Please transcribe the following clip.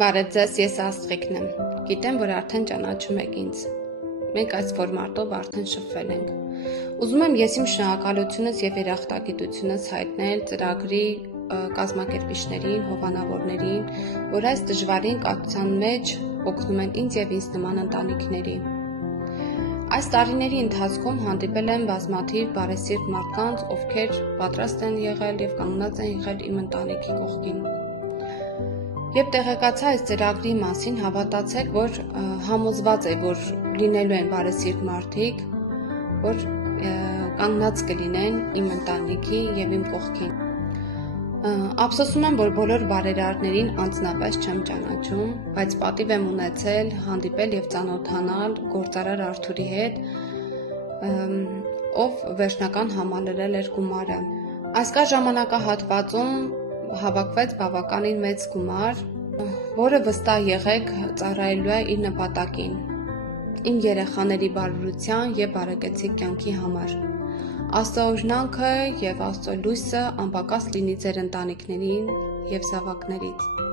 Բարև ձեզ, ես Աստղիկն եմ։ Գիտեմ, որ արդեն ճանաչում եք ինձ։ Մենք այս ֆորմատով արդեն շփվել ենք։ Ուզում եմ ես իմ շնորհակալությունս եւ երախտագիտությունս հայտնել ծրագրի կազմակերպիչներին, հովանավորներին, որ այս դժվարին կապության մեջ օգնում են ինձ եւ ինձ նման ընտանիքների։ Այս տարիների ընթացքում հանդիպել եմ բազմաթիվ բարեսիրտ մարդկանց, ովքեր պատրաստ են եղել եւ կանգնած են եղել իմ ընտանիքի կողքին։ Երբ տեղեկացա այս ծրագրի մասին, հավատացեք, որ համոզված եմ, որ լինելու են բարեսիրտ մարդիկ, որ կանգնած կլինեն իմ ընտանիքի եւ իմ կողքին։ Ափսոսում եմ, որ բոլոր բարերարներին անձնապես չեմ ճանաչում, բայց պատիվ եմ ունեցել հանդիպել եւ ծանոթանալ գործարար Արթուրի հետ, ով վերջնական համալրել էր գումարը։ Այս ժամանակահատվածում հավաքվեց բավականին մեծ գումար, որը վստահ եղեք ծառայելու է իր նպատակին, իմ երեխաների բարօրության եւ բարեկեցիկ կյանքի համար։ Աստծո օրհնանքը եւ Աստծո լույսը անպակաս լինի ձեր ընտանիքներին եւ զավակներից։